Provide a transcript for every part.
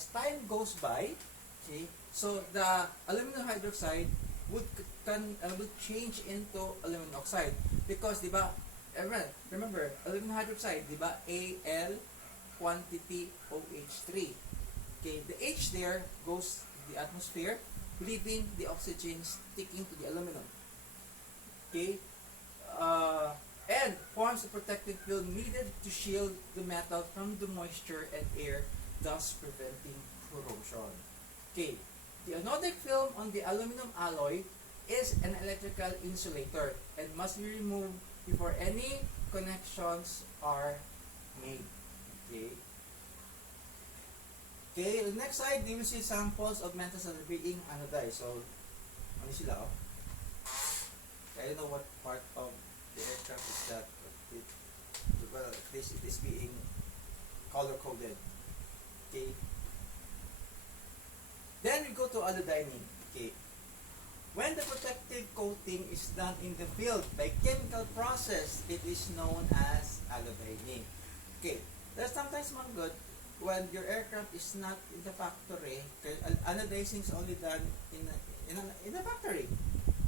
as time goes by, okay, so the aluminum hydroxide would change into aluminum oxide because, di ba, remember, aluminum hydroxide, di ba, Al quantity OH3. Okay, the H there goes to the atmosphere, leaving the oxygen sticking to the aluminum. Okay, and forms a protective film needed to shield the metal from the moisture and air, thus preventing corrosion. Okay, the anodic film on the aluminum alloy is an electrical insulator and must be removed before any connections are made. Okay. Okay, the next slide, you will see samples of metals that are being anodized. So, ano sila, oh? I don't know what part of the aircraft is that. Well, at least it is being color-coded. Okay. Then we go to allodyning. Okay. When the protective coating is done in the field by chemical process, it is known as allodyning. Okay. There's sometimes mga good when your aircraft is not in the factory. Okay. Anodizing is only done in a factory.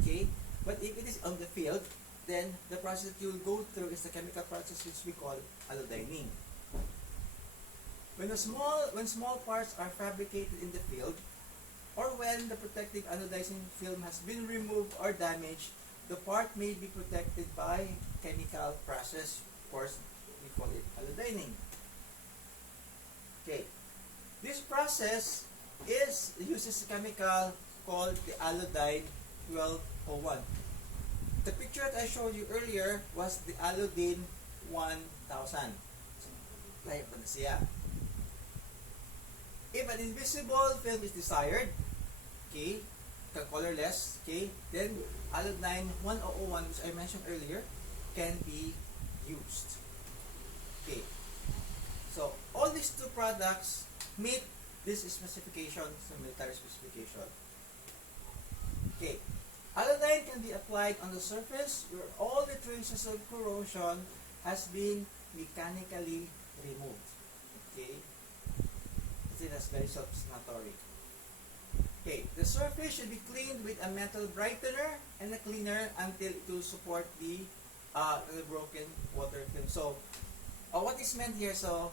Okay. But if it is on the field, then the process that you will go through is the chemical process which we call allodyning. When small parts are fabricated in the field, or when the protective anodizing film has been removed or damaged, the part may be protected by chemical process. Of course, we call it allodyning. Okay, this process uses a chemical called the allodyne 1201. The picture that I showed you earlier was the allodyne 1000. Lahat pa na siya. If an invisible film is desired, okay, colorless, okay, then allodyne 1001, which I mentioned earlier, can be used. Okay. So, all these two products meet this specification, the military specification. Okay. Allodyne can be applied on the surface where all the traces of corrosion has been mechanically removed. Okay? That's very self-explanatory. Okay, the surface should be cleaned with a metal brightener and a cleaner until it will support the broken water film. So, what is meant here? So,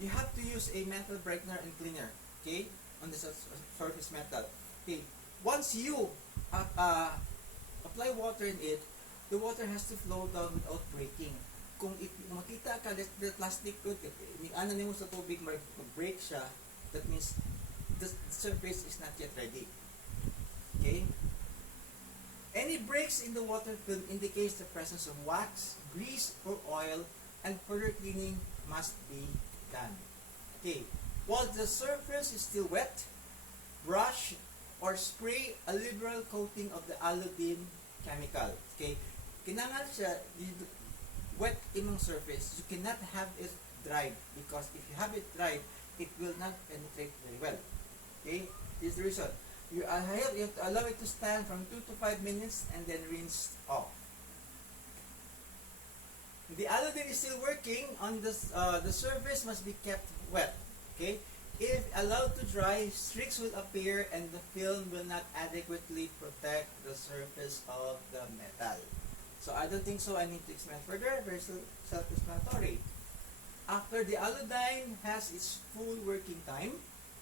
you have to use a metal brightener and cleaner, okay, on the surface metal. Okay, once you apply water in it, the water has to flow down without breaking. Kung makita ka, the plastic coat, ano nimo sa tubig, mag-break siya, that means the surface is not yet ready. Okay? Any breaks in the water film indicates the presence of wax, grease, or oil, and further cleaning must be done. Okay. While the surface is still wet, brush or spray a liberal coating of the allodyne chemical. Okay. Kinangan siya wet imong surface. You cannot have it dried because if you have it dried, it will not penetrate very well. Okay. This is the reason. You have to allow it to stand from 2 to 5 minutes and then rinse off. The allodyne is still working on this. The surface must be kept wet. Okay. If allowed to dry, streaks will appear and the film will not adequately protect the surface of the metal. So I don't think so. I need to explain further. Very self-explanatory. After the allodyne has its full working time,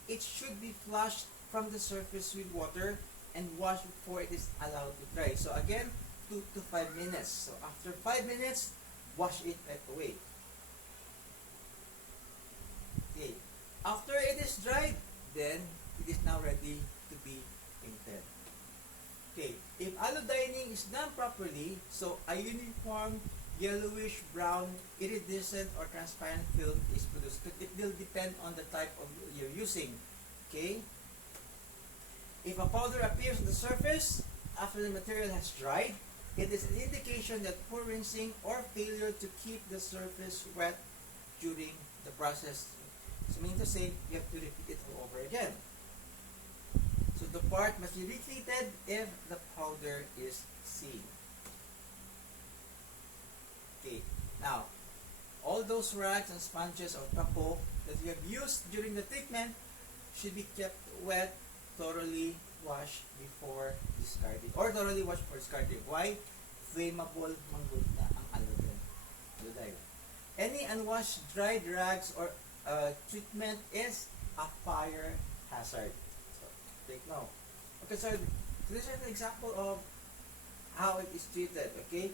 it should be flushed from the surface with water and washed before it is allowed to dry. So again, 2 to 5 minutes. So after 5 minutes, wash it right away. Okay. After it is dried, then it is now ready to be painted. Okay. If allodyning is done properly, so a uniform yellowish brown iridescent or transparent film is produced. It will depend on the type of you're using. Okay. If a powder appears on the surface after the material has dried, it is an indication that poor rinsing or failure to keep the surface wet during the process. So meaning to say, you have to repeat it all over again. So the part must be retreated if the powder is seen. Okay, now, all those rags and sponges or tapo that you have used during the treatment should be kept wet, thoroughly washed before discarding. Or thoroughly washed before discarding. Why? Flammable manggod na ang allodyne. Any unwashed dried rags or treatment is a fire hazard. So, take note. Okay, so this is an example of how it is treated. Okay?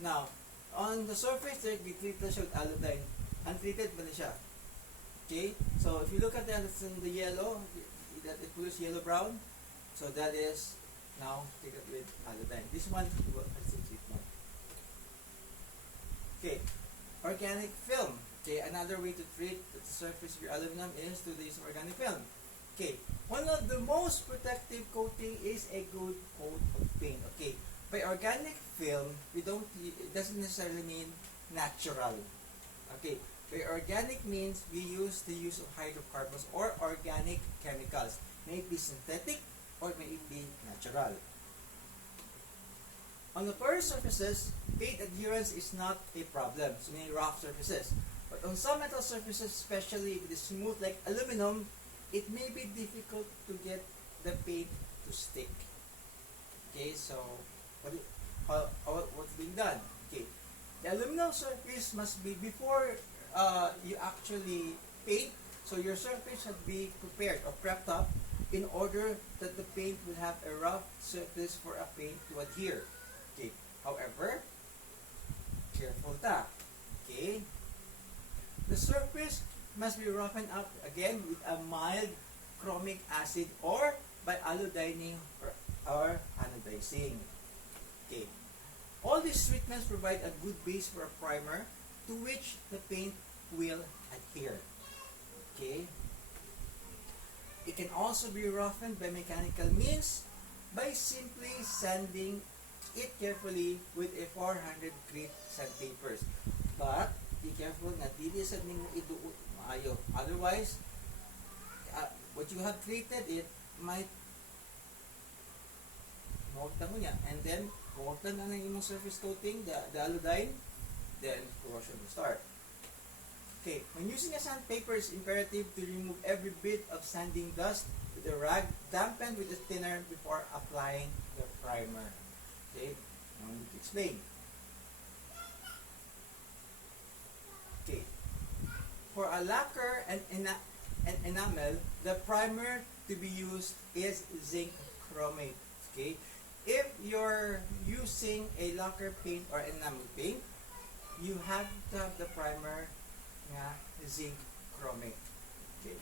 Now, on the surface, treated na siya with allodyne. Untreated ba na siya? Okay? So, if you look at that, it's in the yellow, that it looks yellow-brown. So, that is now treated with allodyne. This one, is the treatment. Okay. Organic film. Okay, another way to treat the surface of your aluminum is to use organic film. Okay, one of the most protective coating is a good coat of paint. Okay, by organic film, it doesn't necessarily mean natural. Okay, by organic means we use the use of hydrocarbons or organic chemicals. May it be synthetic or may it be natural. On the porous surfaces, paint adherence is not a problem, so many rough surfaces. But on some metal surfaces, especially if it is smooth like aluminum, it may be difficult to get the paint to stick. Okay, so what's being done? Okay, the aluminum surface must be, before you actually paint, so your surface should be prepared or prepped up in order that the paint will have a rough surface for a paint to adhere. Okay. However, careful ta. Okay. The surface must be roughened up again with a mild chromic acid or by allodyning or anodizing. Okay. All these treatments provide a good base for a primer to which the paint will adhere. Okay. It can also be roughened by mechanical means by simply sanding it carefully with a 400 grit sandpapers. But be careful na dili sad nimo iduot maayo. Otherwise, what you have treated it might mawagtan mo niya, and then mawagtan na ng imong surface coating, the allodyne, then corrosion will start. Okay, when using a sandpaper, it's imperative to remove every bit of sanding dust with a rag dampened with a thinner before applying the primer. Okay, now we can explain. Okay, for a lacquer and enamel, the primer to be used is zinc chromate. Okay, if you're using a lacquer paint or enamel paint, you have to have the primer nga zinc chromate. Okay.